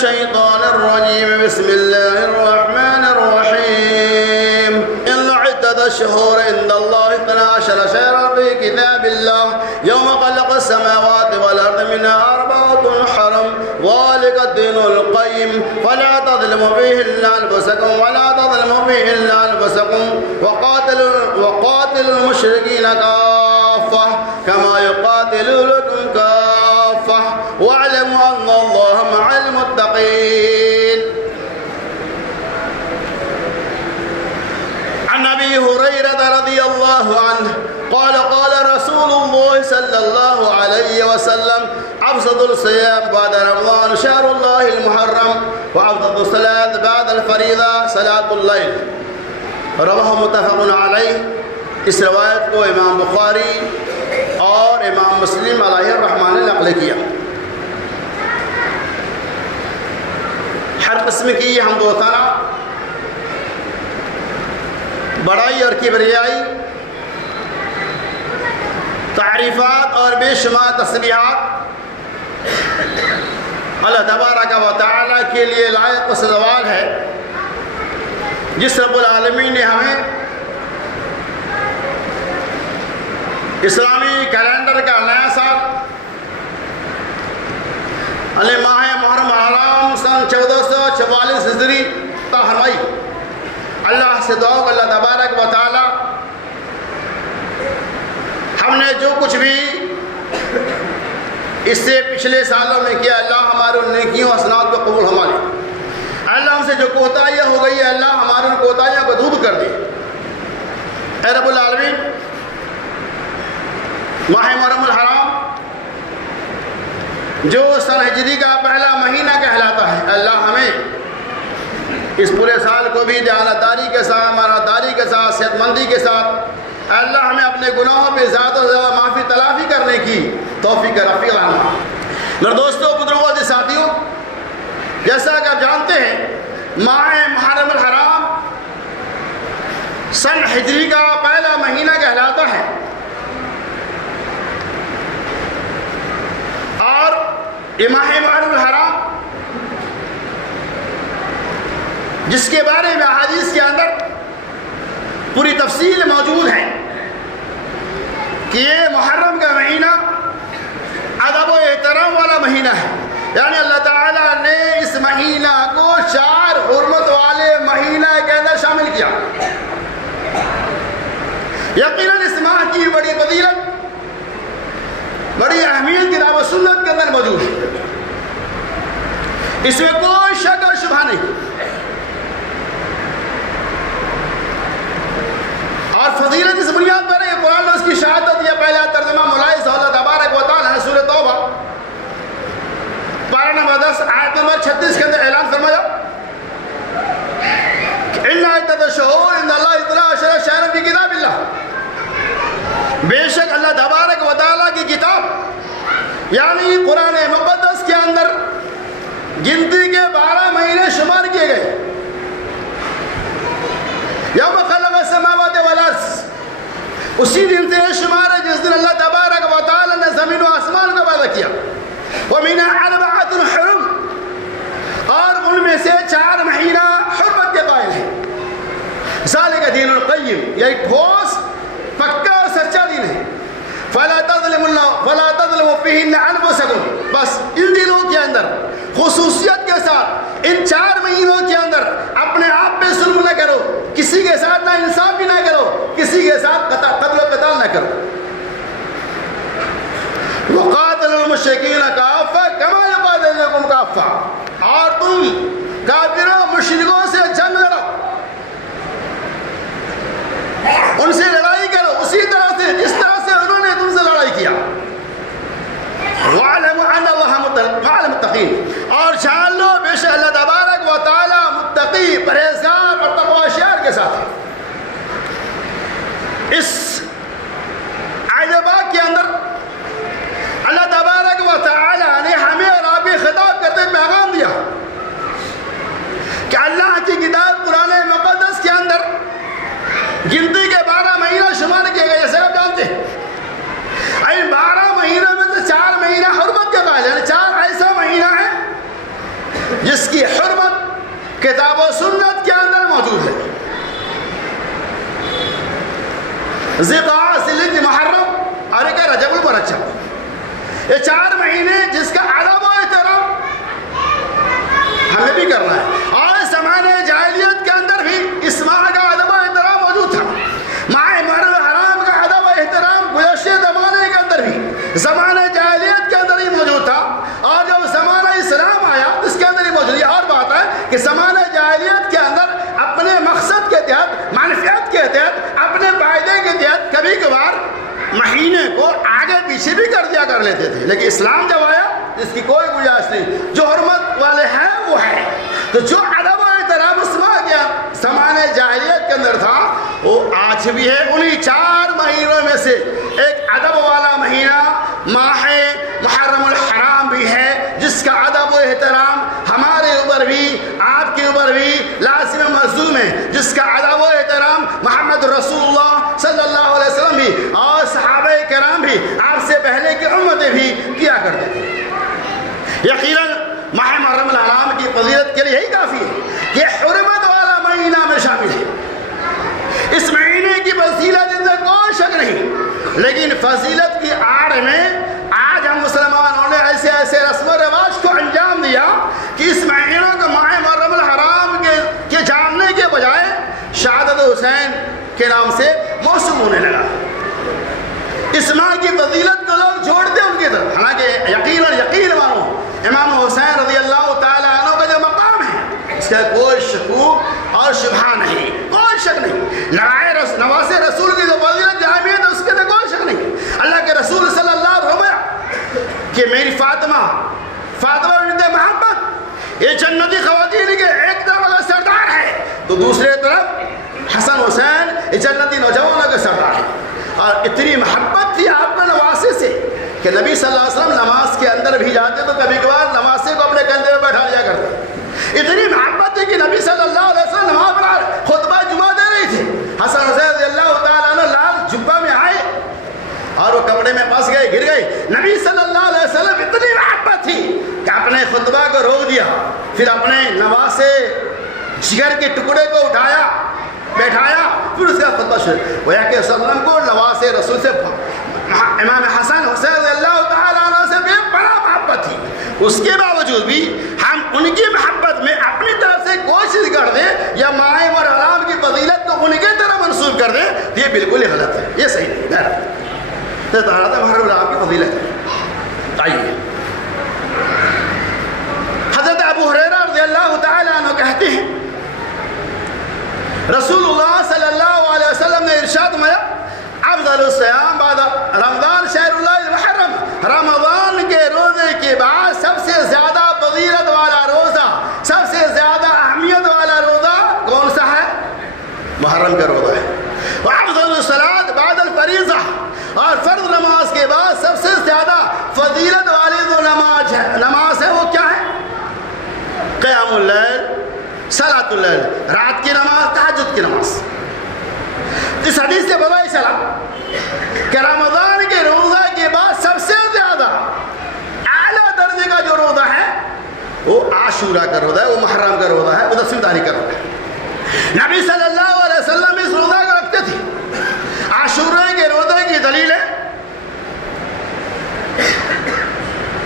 الشيطان الرجيم بسم الله الرحمن الرحيم إن عدة الشهور عند الله 12 شهرا في كتاب الله يوم خلق السماوات والأرض منها 4 حرم ذلك الدين القيم فلا تظلموا فيهن أنفسكم ولا تظلموا فيهن أنفسكم وقاتلوا المشركين كافة كما يقاتلونكم كافة واعلموا أن الله مع المتقين. عن أبي هريرة رضي الله عنه قال قال رسول الله صلى الله عليه وسلم أفضل الصيام بعد رمضان شهر الله المحرم وأفضل الصلاة بعد الفريضة صلاة الليل. رواه متفق علیہ. اس روایت کو امام بخاری اور امام مسلم علیہ الرحمن نے نقل کیا. ہر قسم کی حمد و ثنا، بڑائی اور کبریائی، تعریفات اور بے شمار تسبیحات اللہ تبارک و تعالیٰ کے لیے لائق و سزاوار ہے، جس رب العالمین نے ہمیں اسلامی کیلنڈر کا نیا سال ماہ محرم حرام سن 1444 ہجری عطا فرمائی. اللہ سے دعا کہ اللہ تبارک و تعالی ہم نے جو کچھ بھی اس سے پچھلے سالوں میں کیا، اللہ ہمارے نیکیوں حسنات کو قبول فرما لے. اللہ ہم سے جو کوتاہیاں ہو گئی ہے، اللہ ہماری ان کوتاہیوں کو دور کر دے. اے رب العالمین، ماہ محرم الحرام جو سن ہجری کا پہلا مہینہ کہلاتا ہے، اللہ ہمیں اس پورے سال کو بھی دیانتداری کے ساتھ، امانتداری کے ساتھ، صحت مندی کے ساتھ اللہ ہمیں اپنے گناہوں پہ زیادہ سے زیادہ معافی تلافی کرنے کی توفیق رفیق عطا. میرے دوستوں، بزرگوں اور ساتھیوں، جیسا کہ آپ جانتے ہیں ماہ محرم الحرام سن ہجری کا پہلا مہینہ کہلاتا ہے، اور یہ ماہ محرم الحرام جس کے بارے میں احادیث کے اندر پوری تفصیل موجود ہے کہ یہ محرم کا مہینہ ادب و احترام والا مہینہ ہے. یعنی اللہ تعالیٰ نے اس مہینہ کو 4 حرمت والے مہینہ کے اندر شامل کیا. یقیناً اس ماہ کی بڑی فضیلت، بڑی اہمیت کتاب و سنت کے اندر موجود ہے، اس میں کوئی شک اور شبہ نہیں. اور فضیلت اس بنیاد پر ہے کہ قرآن نے اس کی شہادت یا پہلا ترجمہ ملاحظ اللہ تبارک و تعالیٰ نے سورۃ توبہ پارہ نمبر 10 آیت نمبر 36 کے اندر اعلان فرمایا کہ اِنَّ عِدَّتَ الشُّهُورِ عِندَ اللَّهِ 12 شَهْرًا فِي كِتَابِ اللَّهِ. بے شک اللہ تبارک و تعالیٰ کی کتاب یعنی قرآن مقدس کے اندر گنتی کے 12 مہینے شمار کیے گئے. یوم خلق السماوات والارض، اسی دن سے شمار ہے جس دن اللہ تبارک و تعالیٰ نے زمین و آسمان کو پیدا کیا. وَمِنْهَا 4 حرم، اور ان میں سے 4 مہینہ حرمت کے قائل ہیں. ذَلِكَ دِينُ الْقَيِّمِ، یہ ایک ٹھوس پکا اور سچا دین ہے. فَلَا تَظْلِمُوا فِيهِنَّ أَنفُسَكُمْ، بس ان دنوں کے اندر خصوصیت کے ساتھ ان 4 مہینوں کے اندر اپنے آپ پہ ظلم نہ کرو، کسی کے ساتھ نہ انصافی نہ کرو، کسی کے ساتھ قتل و قتال نہ کرو. وَقَاتِلُوا الْمُشْرِكِينَ كَافَّةً كَمَا يُقَاتِلُونَكُمْ كَافَّةً، اور تم کافروں مشرکوں سے جنگ لڑو، ان سے لڑائی کرو اسی طرح سے جس طرح سے انہوں نے تم سے لڑائی کیا. وَاعْلَمُوا أَنَّ اللَّهَ مَعَ الْمُتَّقِينَ، اور جان لو بے شک اللہ تبارک و تعالی متقی، پرہیزگار اور تقوی شعر کے ساتھ ہے. اس آیت پاک کے اندر اللہ تبارک و تعالی نے ہمیں اور آپ کو خطاب کرتے ہوئے پیغام دیا کہ اللہ کی کتاب قرآن مقدس کے اندر گنتی کے 12 مہینہ شمار کیے گئے، جیسے آپ جانتے ہیں. ان 12 مہینوں میں سے 4 مہینہ حرمت کے قائل ہیں، 4 ایسا مہینہ ہے ذوالقعدہ، ذوالحجہ، محرم اور ایک رجب المرجب، یہ 4 مہینے جس کا ادب و احترام ہمیں بھی کرنا ہے۔ اور زمانے جاہلیت کے اندر بھی اس ماہ کا ادب و احترام موجود تھا۔ ماہ محرم حرام کا ادب و احترام گزشتہ زمانے کے اندر بھی زمانے جاہلیت کے اندر ہی موجود تھا، اور جب زمانہ اسلام آیا اس کے اندر ہی موجود ہے۔ اور بات ہے کہ زمانہ جاہلیت کے اندر اپنے مقصد کے تحت، منفعت کے تحت، اپنے فائدے کے تحت کبھی کبھار مہینے کو آگے پیچھے بھی کر دیا کر لیتے تھے، لیکن اسلام جب آیا اس کی کوئی گنجائش نہیں، جو حرمت والے ہیں وہ ہے۔ تو جو ادب و احترام اس ماہ کے زمانے جاہلیت کے اندر تھا وہ آج بھی ہے۔ انہی 4 مہینوں میں سے ایک ادب والا مہینہ ماہ محرم الحرام بھی ہے، جس کا ادب و احترام ہمارے اوپر بھی، آپ کے اوپر بھی لازم ملزوم ہے، جس کا ادب و احترام محمد رسول اللہ صلی اللہ علیہ وسلم بھی اور صحابہ کرام بھی، آپ سے پہلے کی امتیں بھی کیا کرتے تھے۔ یقیناً ماہ محرم الحرام کی فضیلت کے لیے یہی کافی ہے کہ حرمت والا مہینہ میں شامل ہے۔ اس مہینے کی فضیلت ان سے کوئی شک نہیں، لیکن فضیلت کی آڑ میں آج ہم مسلمانوں نے ایسے ایسے رسم و رواج کو انجام دیا کہ اس مہینوں کو ماہ محرم الحرام کے جاننے کے بجائے شہادت حسین کے نام سے موسوم ہونے لگا۔ اس ماہ کی فضیلت کو لوگ چھوڑتے ان کی طرف، حالانکہ یقین مانو امام حسین رضی اللہ تعالیٰ عنہ کا جو مقام ہے اس کا کوئی شکوک اور شبہ نہیں، کوئی شک نہیں۔ نواز رسول کی جو فضیلت جامعیت ہے اس کے تو کوئی شک نہیں۔ اللہ کے رسول صلی اللہ علیہ وسلم کہ میری فاطمہ بنت محمد یہ جنتی خواتین کے ایک طرف اگر سردار ہے تو دوسرے طرف حسن حسین یہ جنتی نوجوانوں کے سردار ہے۔ اور اتنی محبت تھی آپ کو نواسے سے کہ نبی صلی اللہ علیہ وسلم نماز کے اندر بھی جاتے تو کبھی کبھار نواسے کو اپنے کندھے میں بیٹھا لیا کرتے۔ اتنی محبت تھی کہ نبی صلی اللہ علیہ وسلم نماز پڑھا خطبہ جمعہ دے رہی تھی، حسن حسین رضی اللہ تعالیٰ عنہ لال جبہ میں آئے اور وہ کپڑے میں پھنس گئے، گر گئے۔ نبی صلی اللہ علیہ وسلم اتنی محبت تھی کہ اپنے خطبہ کو روک دیا، پھر اپنے نواسے جگر کے ٹکڑے کو اٹھایا، بیٹھایا، پھر اس کا خطبہ شروع گویا کہ صلی اللہ علیہ وسلم کو نواز رسول سے امام حسن حسین رضی اللہ تعالیٰ عنہ سے بے بڑا محبت تھی۔ اس کے باوجود بھی ہم ان کی محبت میں اپنی طرف سے کوشش کر دیں یا ماہ محرم کی فضیلت کو ان کی طرح منسوب کر دیں، یہ بالکل ہی غلط ہے، یہ صحیح نہیں ہے۔ تو محرم الحرام کی فضیلت ہے۔ آئیے حضرت ابو ہریرہ رضی اللہ تعالیٰ عنہ کہتے ہیں رسول اللہ صلی اللہ علیہ وسلم نے ارشاد فرمایا افضل الصیام بعد رمضان شہر اللہ المحرم، رمضان کے روزے کے بعد سب سے زیادہ فضیلت والا روزہ، سب سے زیادہ اہمیت والا روزہ کون سا ہے؟ محرم کا روزہ ہے۔ وافضل الصلاۃ بعد الفریضہ، اور فرض نماز کے بعد سب سے زیادہ فضیلت والی جو نماز ہے وہ کیا ہے؟ قیام اللیل، صلاۃ اللیل، رات کی نماز، تہجد کی نماز۔ اس حدیث سے پتہ چلا کہ رمضان کے روزہ کے بعد سب سے زیادہ اعلیٰ درجے کا جو روزہ ہے وہ عاشورہ کا روزہ ہے، وہ محرم کا روزہ ہے، وہ 10 تاریخ کا روزہ ہے۔ نبی صلی اللہ علیہ وسلم اس روزہ کو رکھتے تھے۔ عاشورہ کے روزے کی دلیل ہے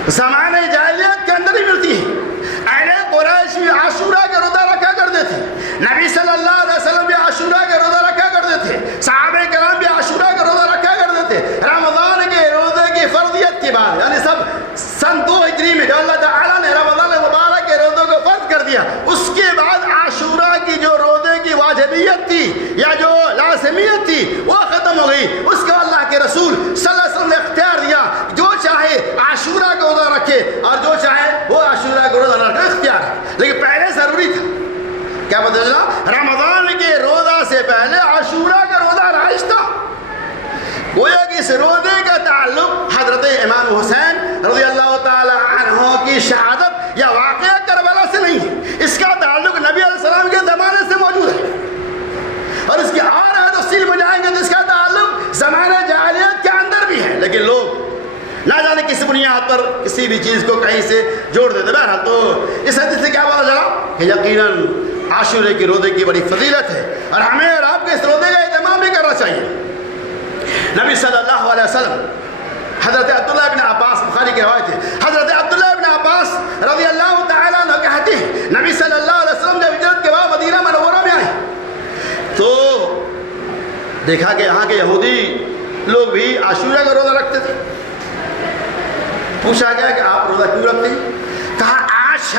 زمانے جاہلیت کے اندر ہی ملتی ہے۔ اہل قریش بھی عاشورہ کا روزہ رکھا کرتے تھے، نبی صلی اللہ علیہ وسلم بھی عاشورہ کا روزہ رکھا کرتے تھے، صحابہ کرام بھی عاشورہ کا روزہ رکھا کرتے تھے۔ رمضان کے روزے کی فرضیت کے بعد یعنی سن 2 ہجری میں جو اللہ تعالیٰ نے رمضان مبارک کے روزوں کو فرض کر دیا، اس کے بعد عاشورہ کی جو روزے کی واجبیت تھی یا جو لازمیت تھی وہ ختم ہو گئی۔ اس کو اللہ کے رسول صلی اللہ علیہ وسلم نے اختیار دیا، جو چاہے عاشورہ کا روزہ رکھے اور جو چاہے وہ عاشورہ کا روزہ نہ رکھے، اختیار ہے۔ لیکن پہلے ضروری تھا کیا بدلنا؟ رمضان کے روزہ سے پہلے عاشورہ کا روزہ رائج تھا۔ گویا کہ اس روزے کا تعلق حضرت امام حسین رضی اللہ تعالی عنہ کی شہادت یا واقعہ کربلا سے نہیں ہے، اس کا تعلق نبی علیہ السلام کے زمانے سے موجود ہے، اور اس کی اور تفصیل میں جائیں گے تو اس کا تعلق زمانہ جاہلیت کے اندر بھی ہے، لیکن لوگ نہ جانے کس بنیاد پر کسی بھی چیز کو کہیں سے جوڑ دیتے۔ بہرحال تو اس حدیث سے کیا پتہ چلا کہ یقیناً عاشورے کے روزے کی بڑی فضیلت ہے، اور ہمیں اور آپ کو اس روزے کا اہتمام بھی کرنا چاہیے۔ نبی صلی اللہ علیہ وسلم حضرت عبداللہ ابن عباس، بخاری کی روایت ہے، حضرت عبداللہ ابن عباس رضی اللہ تعالیٰ عنہ کہتے ہیں نبی صلی اللہ علیہ وسلم جب ہجرت کے بعد مدینہ منورہ میں آئے تو دیکھا کہ یہاں کے یہودی لوگ بھی عاشورہ کا روزہ رکھتے تھے. پوچھا گیا کہ آپ روزہ کیوں رکھتے ہیں؟ کہا آج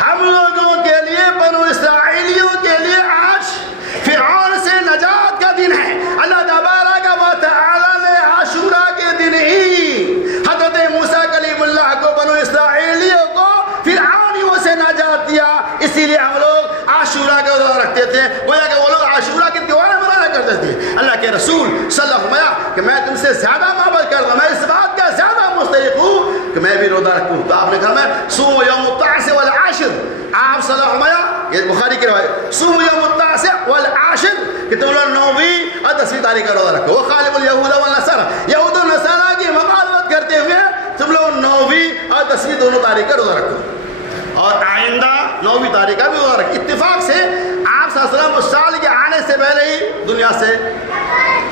ہم لوگوں کے لیے، بنو اسرائیلیوں کے لیے آج فرعون سے نجات کا دن ہے. اللہ تبارک و تعالی نے عاشورہ کے دن ہی حضرت موسیٰ کلیم اللہ کو، بنو اسرائیلیوں کو فرعونیوں سے نجات دیا. اسی لیے ہم لوگ عاشورہ کا روزہ رکھتے تھے. گویا کہ وہ لوگ عاشورہ کے تہوار منایا کرتے تھے. اللہ کے رسول صلی اللہ علیہ وسلم کہ میں تم سے زیادہ محبت کرتا ہوں، میں اس بات کا زیادہ مستحق ہوں کہ میں بھی روزہ رکھوں. تو آپ نے کہا میں صوم یوم التاسع والعاشر، آپ صلی اللہ علیہ وسلم، یہ بخاری کی روایت، صوم یوم التاسع والعاشر کہ تم لوگ 9ویں اور 10ویں تاریخ کا روزہ رکھو. وہ خالف الیہود والنصارى، یہود و نصارہ کی مخالفت کرتے ہوئے تم لوگ 9ویں اور 10ویں دونوں تاریخ کا روزہ رکھو، اور آئندہ 9ویں تاریخ کا بھی روزہ رکھو. اتفاق سے آپ صلی اللہ علیہ وسلم اس سال کے آنے سے پہلے ہی دنیا سے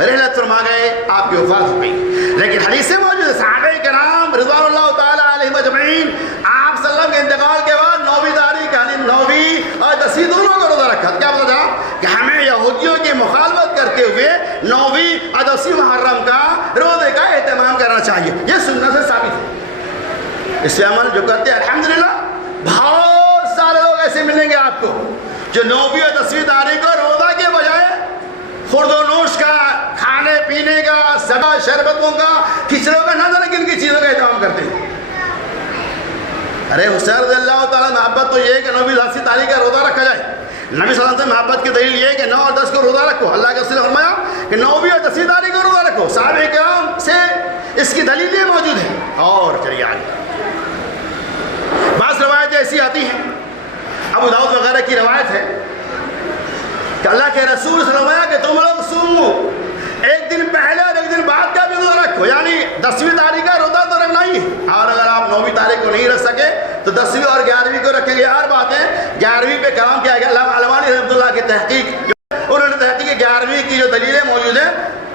رحلت فرما گئے، آپ کی وفات ہو گئی. لیکن حدیث سے موجود ہے صحابہ کرام رضوان اللہ تعالیٰ علیہم اجمعین آپ صلی اللہ علیہ وسلم کے انتقال کے بعد 9ویں تاریخ یعنی 9ویں اور 10ویں دونوں کا روزہ رکھا. کیا پتا چلا کہ ہمیں یہودیوں کی مخالفت کرتے ہوئے 9ویں اور 10ویں محرم کا روزے کا اہتمام کرنا چاہیے. یہ سنت سے ثابت ہے. اس سے عمل جو کرتے ہیں الحمدللہ بہت سارے لوگ ایسے ملیں گے آپ کو جو 9ویں اور 10ویں تاریخ کو روزہ کے بجائے خورد و نوش کا، کھانے پینے کا، سبا شربتوں کا، کھچڑوں کا، نہ جانے کن کی چیزوں کا اہتمام کرتے ہیں. ارے حسین رضی اللہ تعالیٰ محبت تو یہ ہے کہ 9ویں 10ویں تاریخ کا روزہ رکھا جائے. نبی صلی اللہ علیہ وسلم محبت کی دلیل یہ ہے کہ 9 اور 10 کو روزہ رکھو. اللہ کے رسول نے فرمایا کہ 9ویں اور 10ویں تاریخ کو روزہ رکھو. صحابہ کرام سے اس کی دلیلیں موجود ہیں. اور چلیے آگے بعض روایتیں ایسی آتی ہیں، ابو داؤد وغیرہ کی روایت ہے کہ اللہ کے رسول صلی اللہ علیہ وسلم کہ تم لوگ سومو، ایک دن پہلے اور ایک دن بعد کا بھی روزہ رکھو. یعنی 10ویں تاریخ کا روزہ تو رکھنا ہی ہے، اور اگر آپ 9ویں تاریخ کو نہیں رکھ سکے تو 10ویں اور 11ویں کو رکھیں گے. ہر بات ہے 11ویں پہ کلام کیا گیا. علامہ البانی رحمۃ اللہ کی تحقیق، انہوں نے تحقیق 11ویں کی جو دلیلیں موجود ہیں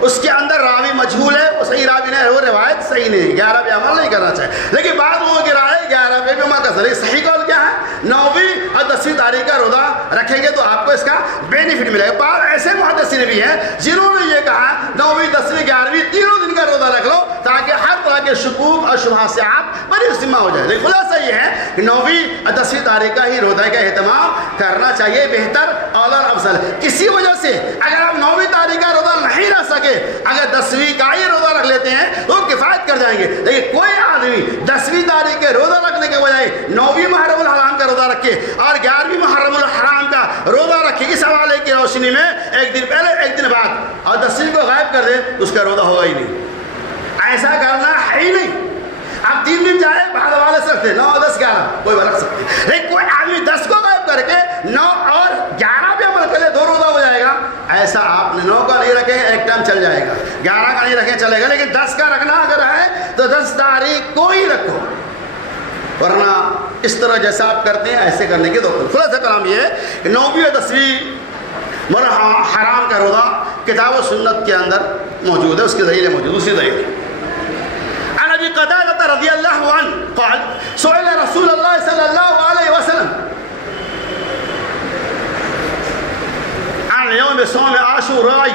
اس کے اندر راوی مجہول ہے، وہ صحیح راوی نہیں ہے، وہ روایت صحیح نہیں ہے. 11 پہ عمل نہیں کرنا چاہیے. لیکن بعض لوگوں کی رائے 11 پہ بھی عمل کر سکتے. صحیح قول کیا ہے؟ 9ویں اور 10ویں تاریخ کا روزہ رکھیں گے تو آپ کو اس کا بینیفٹ ملے گا. بعض ایسے محدثین بھی ہیں جنہوں نے یہ کہا 9ویں 10ویں 11ویں تینوں دن کا روزہ رکھ لو تاکہ ہر طرح کے شکوک اور شبہات سے آپ بری ذمہ ہو جائے. لیکن خلاصہ یہ ہے کہ 9ویں اور 10ویں تاریخ کا ہی روزہ کا اہتمام کرنا چاہیے، بہتر اور افضل. کسی وجہ سے اگر آپ 9ویں تاریخ کا روزہ نہیں رکھ سکے، اگر 10ویں کا ہی روزہ رکھ لیتے ہیں تو کفایت کر جائیں گے. لیکن کوئی آدمی 10ویں تاریخ کے روزہ رکھنے کے بجائے 9ویں محرم الحرام کا روزہ رکھے اور 11ویں محرم الحرام کا روزہ رکھے، اس حوالے کی روشنی میں ایک دن پہلے ایک دن بعد اور 10ویں کو غائب کر دے تو اس کا روزہ ہوگا ہی نہیں. ایسا کرنا ہے ہی نہیں. آپ 3 دن چاہے بعد والے سے رکھتے 9 10 11 کوئی رکھ سکتے. لیکن کوئی آدمی 10 کو غائب کر کے 9 اور 11 پہ عمل کر لے 2 روزہ ہو جائے گا. ایسا آپ نے 9 کا نہیں رکھے ایک ٹائم چل جائے گا، 11 کا نہیں رکھے چلے گا، لیکن 10 کا رکھنا اگر ہے تو 10 تاریخ کو ہی رکھو، ورنہ اس طرح جیسا آپ کرتے ہیں ایسے کرنے کی ضرورت. خلاصہ کلام یہ ہے کہ 9ویں اور 10ویں حرام کا روزہ کتاب و سنت کے اندر موجود ہے، اس کی دلیل موجود. دوسری دلیل عن ابی قتادہ رضی اللہ عنہ قال سئل رسول اللہ صلی اللہ علیہ وسلم عن یوم صوم عاشوراء،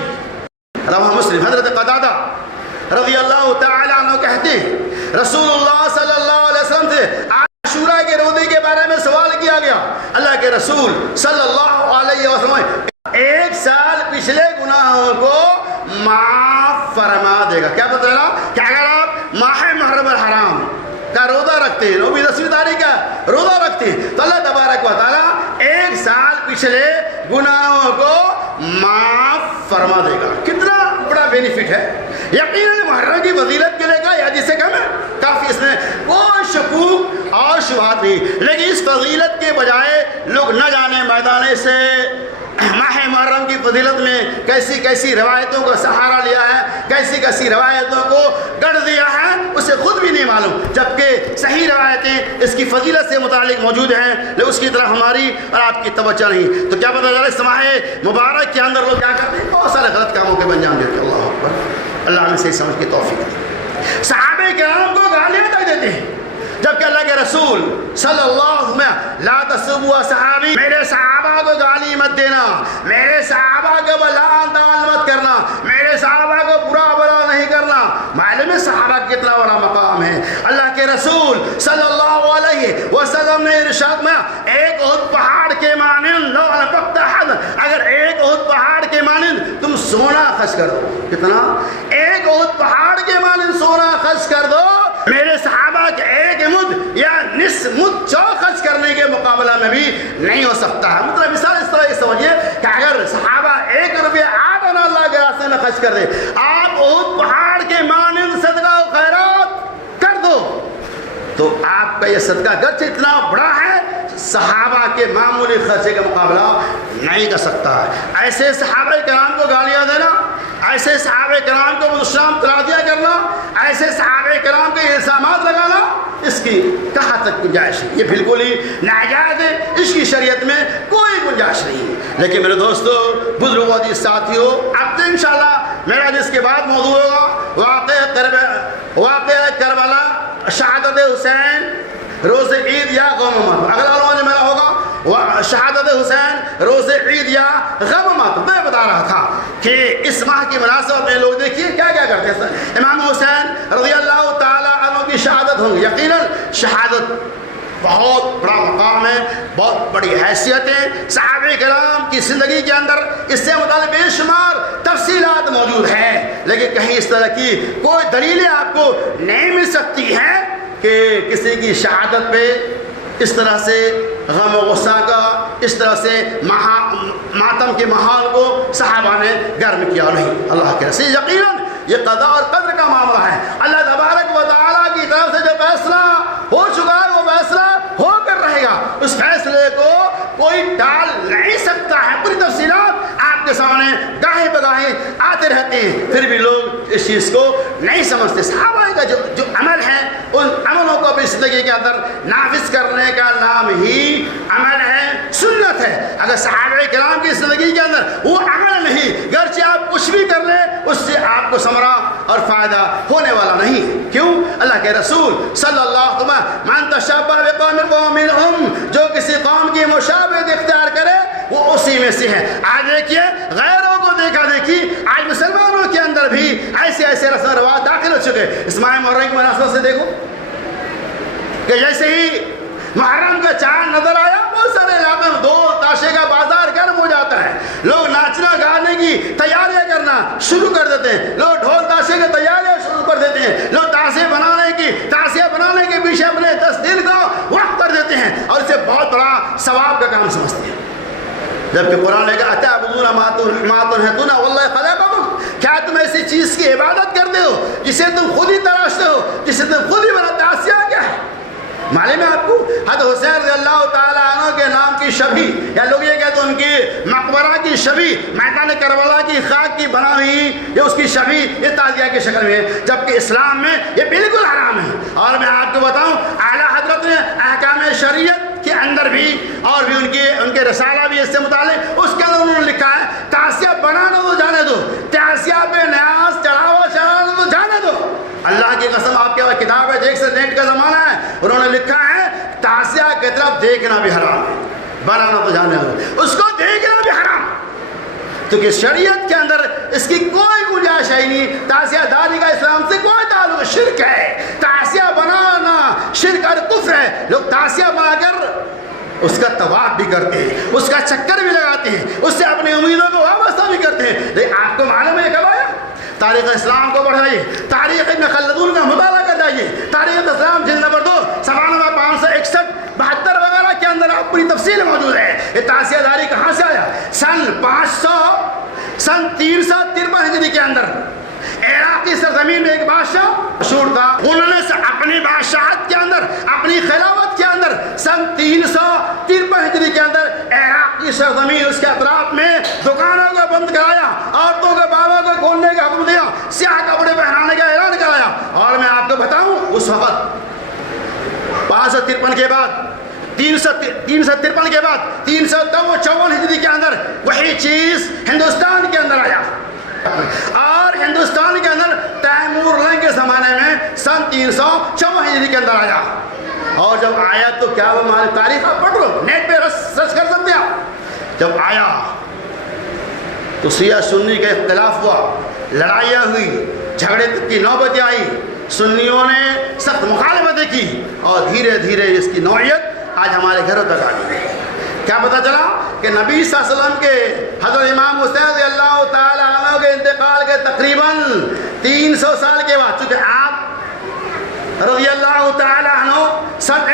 رواہ مسلم. حضرت قتادہ رضی اللہ تعالی عنہ کہتے ہیں رسول اللہ صلی اللہ علیہ وسلم سے عاشوراء کے روزے کے بارے میں سوال کیا گیا. اللہ کے رسول صلی اللہ علیہ وسلم 1 سال پچھلے گناہوں کو معاف فرما دے گا. کیا پتہ چلا کہ اگر آپ ماہ محرم الحرام کا روزہ رکھتے ہیں، 9ویں 10ویں تاریخ کا روزہ رکھتے ہیں تو اللہ تبارک و تعالیٰ 1 سال پچھلے گناہوں کو معاف فرما دے گا. کتنا بڑا بینیفٹ ہے. یقیناً محرم کی فضیلت کے لیے کا یا جس سے کم ہے کافی، اس میں کوئی شکوک اور شبہات نہیں. لیکن اس فضیلت کے بجائے لوگ نہ جانے میدانے سے ماہ محرم کی فضیلت میں کیسی کیسی روایتوں کا سہارا لیا ہے، کیسی کیسی روایتوں کو گڑھ دیا ہے، اسے خود بھی نہیں معلوم، جبکہ صحیح روایتیں اس کی فضیلت سے متعلق موجود ہیں لیکن اس کی طرف ہماری اور آپ کی توجہ نہیں. تو کیا پتہ چلا اس ماہ مبارک کے اندر لوگ کیا کرتے ہیں؟ بہت سارے غلط کاموں کے انجام دیتے ہیں. اللہ اکبر. اللہ ہمیں صحیح سمجھ کی توفیق دے۔ صحابہ کرام کو گالیاں تک دیتے ہیں، جبکہ اللہ کے رسول صلی اللہ علیہ وسلم لا تسبوا صحابی، میرے صحابہ کو گالی مت دینا، میرے صحابہ کو لعن طعن مت کرنا، میرے صحابہ کو برا بھلا نہیں کرنا۔ معلوم ہے صحابہ کتنا بڑا مقام ہے۔ اللہ کے رسول صلی اللہ علیہ وسلم نے ارشاد میں ایک احد پہاڑ کے مانند لو انفقت احد، اگر ایک احد پہاڑ کے مانند تم سونا خرچ کر دو، کتنا؟ ایک احد پہاڑ کے مانند سونا خرچ کر دو، میرے صحابہ کے ایک مد یا نصف مد جو خرچ کرنے کے مقابلہ میں بھی نہیں ہو سکتا ہے۔ مطلب مثال اس طرح سمجھیے کہ اگر صحابہ 1 روپیہ آپ اللہ کے راستے میں خرچ کر دے، آپ احد پہاڑ کے مانند صدقہ و خیرات کر دو، تو آپ کا یہ صدقہ گرچہ اتنا بڑا ہے صحابہ کے معمولی خرچے کا مقابلہ نہیں کر سکتا ہے۔ ایسے صحابہ کرام کو گالیاں دینا، ایسے صحابہ کرام کو بدنام تراضیاں کرنا، ایسے صحابہ کرام کے الزامات لگانا، اس کی کہاں تک گنجائش ہے؟ یہ بالکل ہی ناجائز ہے، اس کی شریعت میں کوئی گنجائش نہیں ہے۔ لیکن میرے دوستو، بزرگوں اور ساتھیوں، اب تو انشاءاللہ میرا جس کے بعد موضوع ہوگا واقعہ کربلا، شہادت حسین، روز عید یا غم مات۔ اگلا روز میرا ہوگا شہادت حسین، روز عید یا غم مات۔ میں بتا رہا تھا کہ اس ماہ کی مناسبت میں لوگ دیکھیے کیا کیا کرتے ہیں۔ امام حسین رضی اللہ تعالیٰ عنہ کی شہادت ہوں گی، یقیناً شہادت بہت بڑا مقام ہے، بہت بڑی حیثیت ہے۔ صحابہ کرام کی زندگی کے اندر اس سے متعلق بے شمار تفصیلات موجود ہیں، لیکن کہیں اس طرح کی کوئی دلیلیں آپ کو نہیں مل سکتی ہیں کہ کسی کی شہادت پہ اس طرح سے غم و غصہ کا، اس طرح سے ماتم کے ماحول کو صحابہ نے گرم کیا نہیں۔ اللہ کے رسول یقیناً یہ قضاء اور قدر کا معاملہ ہے۔ اللہ تبارک و تعالیٰ کی طرف سے جو فیصلہ ہو چکا ہے وہ فیصلہ ہو کر رہے گا، اس فیصلے کو کوئی ٹال نہیں سکتا ہے۔ پوری تفصیلات آپ کے سامنے گاہے بگاہے آتے رہتے ہیں، پھر بھی لوگ اس چیز کو نہیں سمجھتے۔ صحابہ کا جو عمل ہے ان عملوں کو اپنی زندگی کے اندر نافذ کرنے کا نام ہی عمل ہے، سنت ہے۔ اگر صحابہ کرام کی زندگی کے اندر وہ عمل نہیں، گرچہ آپ کچھ بھی کر لیں اس سے آپ کو ثمرہ اور فائدہ ہونے والا نہیں۔ کیوں؟ اللہ کے رسول صلی اللہ علیہ وسلم من تشبہ بقوم فہو، جو کسی قوم کی مشابہت اختیار کرے وہ اسی میں سے ہے۔ آج دیکھیے غیروں کو دیکھا دیکھی آج مسلمانوں کے اندر بھی ایسے رسم و رواج داخل ہو چکے۔ اس ماہ محرم کی مناسبت سے دیکھو کہ جیسے ہی محرم کا چاند نظر آیا بہت سارے علاقے میں دو تاشے کا بازار گرم ہو جاتا ہے، لوگ ناچنا گانے کی تیاریاں کرنا شروع کر دیتے ہیں، لوگ ڈھول تاشے کی تیاریاں شروع کر دیتے ہیں، لوگ تاشیاں بنانے کے پیچھے اپنے 10 دن کا وقت کر دیتے ہیں اور اسے بہت بڑا ثواب کا کام سمجھتے ہیں۔ جبکہ قرآن نے کہا اتعبدون ما تنحتون واللہ خلقکم، کیا تم ایسی چیز کی عبادت کرتے ہو جسے تم خود ہی تراشتے ہو، جسے تم خود ہی بناتے؟ آسیہ کیا ہے؟ معلوم ہے آپ کو حضرت حسین رضی اللہ تعالیٰ عنہ کے نام کی شبیہ، یا لوگ یہ کہتے ہیں ان کی مقبرہ کی شبیہ، میدان کربلا کی خاک کی بنا ہوئی یہ اس کی شبیہ، یہ تعزیہ کی شکل میں ہے، جبکہ اسلام میں یہ بالکل حرام ہے۔ اور میں آپ کو بتاؤں اعلیٰ حضرت نے احکام شریعت کے اندر بھی اور بھی ان کے رسالہ بھی اس سے متعلق، اس کے اندر انہوں نے لکھا ہے تعزیہ بنانا تو جانے دو، تعزیہ پہ نیاز چڑھاوا چڑھانا تو جانے دو۔ اللہ کی قسم آپ کے پاس کتاب ہے، دیکھ سے نیٹ کا زمانہ ہے، انہوں نے لکھا ہے تعزیہ کی طرف دیکھنا بھی حرام ہے، بنانا تو جانے دو، اس کو دیکھنا بھی حرام، کیونکہ شریعت کے اندر اس کی کوئی گنجائش ہے نہیں۔ تعزیہ داری کا اسلام سے کوئی تعلق، شرک ہے، تعزیہ بنانا شرک اور کفر ہے۔ لوگ تعزیہ بنا کر اس کا طواف بھی کرتے ہیں، اس کا چکر بھی لگاتے ہیں، اس سے اپنی امیدوں کو وابستہ بھی کرتے ہیں، لیکن آپ کو معلوم ہے کب آیا؟ تاریخ اسلام کو پڑھائیے، تاریخ ابن خلدون کا مطالعہ کر جائیے، تاریخ اسلام جلد نمبر 2 صفحہ نمبر 561 72 وغیرہ کے اندر آپ پوری تفصیل موجود ہے۔ یہ تعزیہ داری کہاں سے آیا؟ سن 353 ہجری کے اندر عراق کی سرزمین میں ایک بادشاہ مشہور تھا، انہوں نے اپنی بادشاہت کے اندر، اپنی خلافت کے اندر سن 353 ہجری کے اندر عراق کی سرزمین اس کے اطراف میں دکانوں کو بند کرایا، عورتوں کے بابا کو کھولنے کا حکم دیا، سیاہ کپڑے پہنانے کا اعلان کرایا۔ اور میں آپ کو بتاؤں اس وقت 553 کے بعد 353 کے بعد 354 ہجری کے اندر وہی چیز ہندوستان کے اندر آیا، اور ہندوستان کے اندر تیمور لنگ کے زمانے میں سن 354 ہجری کے اندر آیا. اور جب آیا تو کیا وہ ہماری تاریخ آپ پڑھ لو, نیٹ پہ سرچ کر سکتے ہیں آپ. جب آیا تو شیعہ سنی کا اختلاف ہوا, لڑائیاں ہوئی, جھگڑے تک کی نوبتیں آئی, سنیوں نے سخت مخالفتیں کی, اور دھیرے دھیرے اس کی نوعیت آج ہمارے گھروں تک آ گئی. کیا پتہ چلا کہ نبی صلی اللہ علیہ وسلم کے حضرت امام حسین رضی اللہ تعالی عنہ کے انتقال کے تقریباً 300 سال کے بعد, چونکہ آپ رضی اللہ تعالی عنہ سن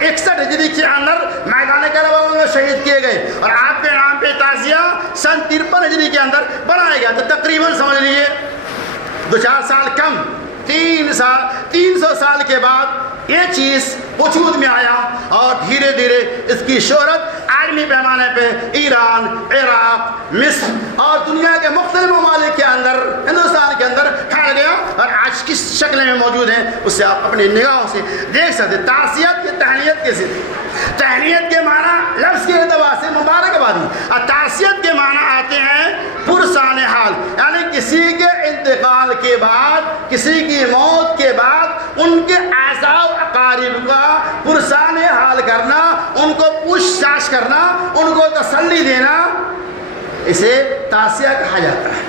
61 ہجری کے اندر میدان کربلا میں شہید کیے گئے, اور آپ کے نام پہ تعزیہ سن 53 ہجری کے اندر بنایا گیا. تو تقریباً سمجھ لیجیے 2-4 سال کم, 300 سال کے بعد یہ چیز وجود میں آیا, اور دھیرے دھیرے اس کی شہرت عالمی پیمانے پہ ایران, عراق, مصر اور دنیا کے مختلف ممالک کے اندر, ہندوستان کے اندر پھیل گیا, اور آج کس شکل میں موجود ہیں اس سے آپ اپنی نگاہوں سے دیکھ سکتے. تعزیت کی تہنیت کیسے تھی؟ تہنیت کے معنی لفظ کے اعتبار سے مبارکبادی, اور تعزیت کے معنی آتے ہیں پرسان حال, یعنی کسی کے انتقال کے بعد, کسی کی موت کے بعد ان کے اعزاء و اقارب کا پرسان حال کرنا, ان کو پوچھ تاچھ کرنا, ان کو تسلی دینا, اسے تعزیہ کہا جاتا ہے.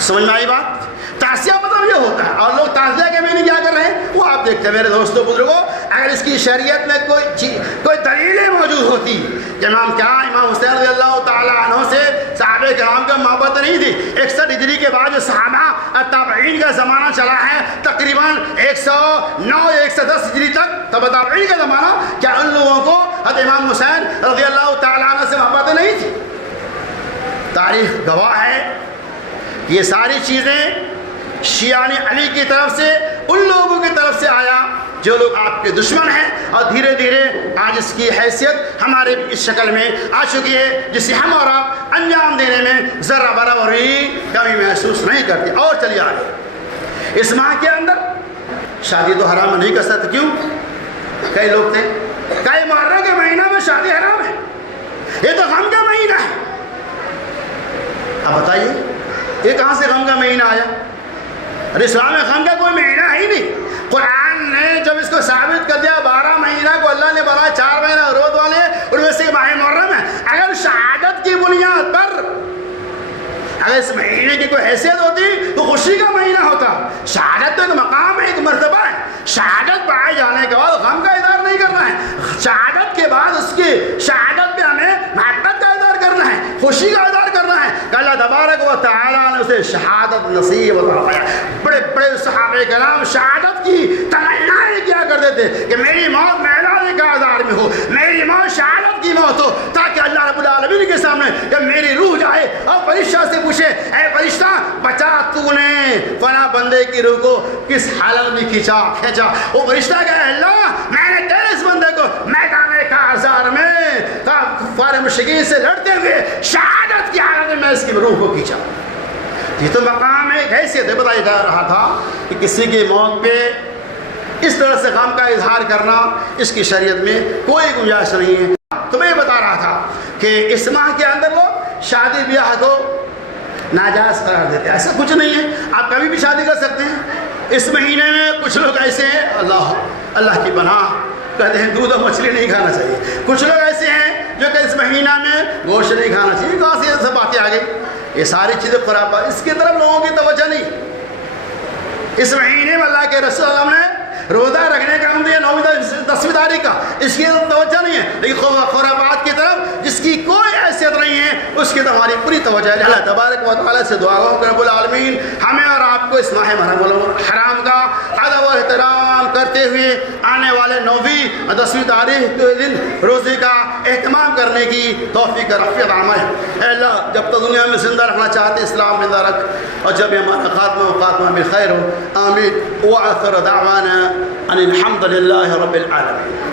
سمجھ میں آئی بات؟ تعزیہ مطلب یہ ہوتا ہے. اور لوگ تعزیہ کے معنی کیا کر رہے ہیں وہ آپ دیکھتے ہیں میرے دوستوں بزرگوں. اگر اس کی شریعت میں کوئی دلیلیں موجود ہوتی کہ امام حسین رضی اللہ تعالیٰ عنہ سے صحابہ کرام کا محبت نہیں تھی, 61 ہجری کے بعد جو صحابہ تابعین کا زمانہ چلا ہے تقریباً 109 یا 110 ہجری تک تبع تابعین کا زمانہ, کیا ان لوگوں کو حضرت امام حسین رضی اللہ تعالیٰ عنہ سے محبت نہیں تھی؟ تاریخ گواہ ہے. یہ ساری چیزیں شیعان علی کی طرف سے ان لوگوں کی طرف سے آیا جو لوگ آپ کے دشمن ہیں, اور دھیرے دھیرے آج اس کی حیثیت ہمارے اس شکل میں آ چکی ہے جسے ہم اور آپ انجام دینے میں ذرا برابر کمی محسوس نہیں کرتے. اور چلیے آگے. اس ماہ کے اندر شادی تو حرام نہیں کر سکتے. کیوں؟ کئی لوگ تھے کئی محرم کے مہینہ میں شادی حرام ہے, یہ تو غم کا مہینہ ہے. اب بتائیے یہ کہاں سے غم کا مہینہ آیا؟ اور اسلام میں غم کا کوئی مہینہ ہی نہیں. قرآن نے جب اس کو ثابت کر دیا 12 مہینہ کو اللہ نے بنایا 4 مہینہ روز والے, ان میں سے ماہ محرم ہے. اگر شہادت کی بنیاد پر اگر اس مہینے کی کوئی حیثیت ہوتی تو خوشی کا مہینہ ہوتا. شہادت تو ایک مقام ہے, ایک مرتبہ ہے. شہادت پائے جانے کے بعد غم کا اظہار نہیں کرنا ہے. شہادت کے بعد اس کی شہادت پہ ہمیں محبت کا اظہار کرنا ہے, خوشی کا اظہار کرنا ہے کہ اللہ تبارک و تعالیٰ نے اسے شہادت نصیب فرمایا. بڑے بڑے صحابہ کرام شہادت کی تمنائیں کیا کرتے تھے کہ میری موت معراج کا آزار میں ہو, میری موت شہادت کی موت ہو, تاکہ اللہ رب العالمین کے سامنے جب میری روح جائے اور فرشتہ سے پوچھے اے فرشتہ بچا تو نے فلاں بندے کی روح کو کس حالت میں کھینچا, وہ فرشتہ کہے اللہ میں نے تیرے اس بندے کو میدان کارزار میں کفار مشرکین سے لڑتے ہوئے شہادت کی حالت میں اس کی روح کو کھینچا. یہ تو مقام ہے, حیثیت ہے. بتایا جا رہا تھا کہ کسی کی موت پہ اس طرح سے غم کا اظہار کرنا اس کی شریعت میں کوئی گنجائش نہیں ہے. تو میں یہ بتا رہا تھا کہ اس ماہ کے اندر لوگ شادی بیاہ کو ناجائز قرار دیتے ہیں. ایسا کچھ نہیں ہے, آپ کبھی بھی شادی کر سکتے ہیں. اس مہینے میں کچھ لوگ ایسے ہیں اللہ کی پناہ کہتے ہیں دودھ اور مچھلی نہیں کھانا چاہیے. کچھ لوگ ایسے ہیں جو کہ اس مہینہ میں گوشت نہیں کھانا چاہیے. کہاں سے یہ سب باتیں آ گئی؟ یہ ساری چیزیں خرابات, اس کی طرف لوگوں کی توجہ نہیں. اس مہینے میں اللہ کے رسول اللہ نے روزہ رکھنے کا ہم دیا 9-10 تاریخ کا, اس کی طرف توجہ نہیں ہے. لیکن خرابات کی طرف جس کی کوئی حیثیت نہیں ہے اس کی طرف ہماری پوری توجہ ہے. اللہ تبارک و تعالیٰ سے دعا گو کہ رب العالمین ہمیں اور آپ کو اس ماہ حرام کا ادب و احترام کرتے ہوئے آنے والے 9ویں اور 10ویں تاریخ کے دن روزے کا اہتمام کرنے کی توفیق رفیع عامہ ہے. اے اللہ جب تک دنیا میں زندہ رکھنا چاہتے اسلام زندہ رکھ, اور جب ہمارا خاتمہ بالخیر ہو. آمین. وآخر دعوانا ان الحمد للہ رب العالمین.